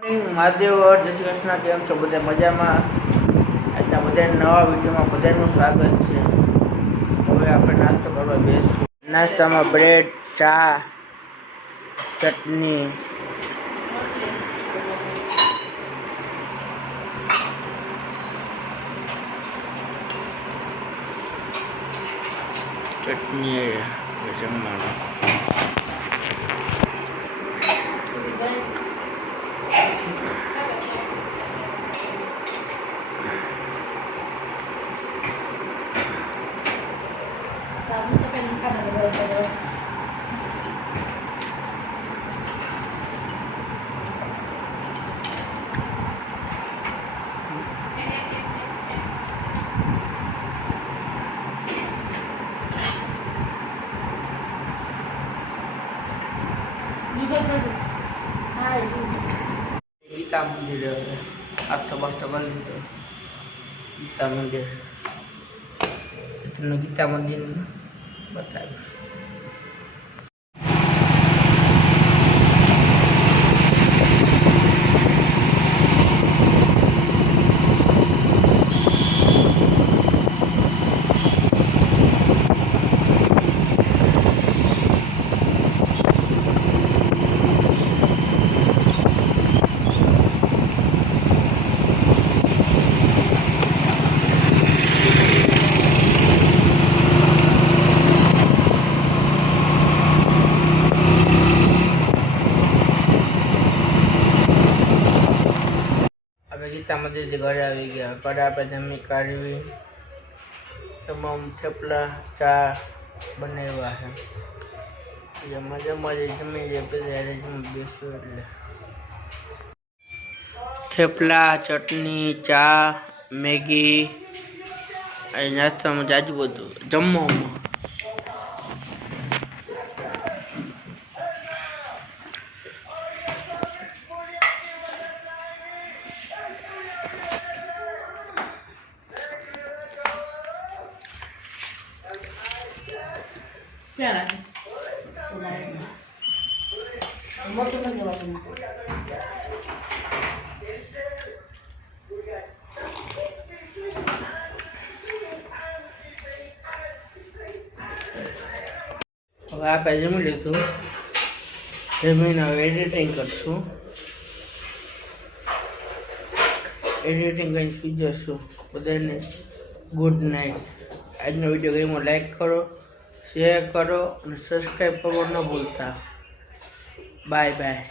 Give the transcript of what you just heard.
મહાદેવ જય શ્રી કૃષ્ણ. કેમ છો બધા? મજામાં? આજના બધા નવા વિડીયોમાં બધાનું સ્વાગત છે. હવે આપણે નાસ્તો કરવા બેસશું. નાસ્તામાં બ્રેડ, ચા, ચટણી, જમવાનું. ગીતા મંદિર આખો બસ્તો કરી લીધો. ગીતા મંદિર તમને ગીતા મંદિર બતાવીશ. ગીતા મંદિરથી ઘરે આવી ગયા. ઘરે આપણે જમી કાઢવી, તમામ થેપલા ચા બનાવ્યા છે. મજા જમી લે પછી બેસું એટલે થેપલા, ચટણી, ચા, મેગી અહીં નાસ્તામાં જાજુ બધું જમવામાં. હવે આપણે જમી લીધું. જમીને હવે એડિટિંગ કરશું. એડિટિંગ કરીને સુઈ જશું. બધાને ગુડ નાઇટ. આજનો વિડીયો ગમ્યો લાઈક કરો, શેર કરો અને સબસ્ક્રાઈબ કરવાનું ન ભૂલતા. Bye bye.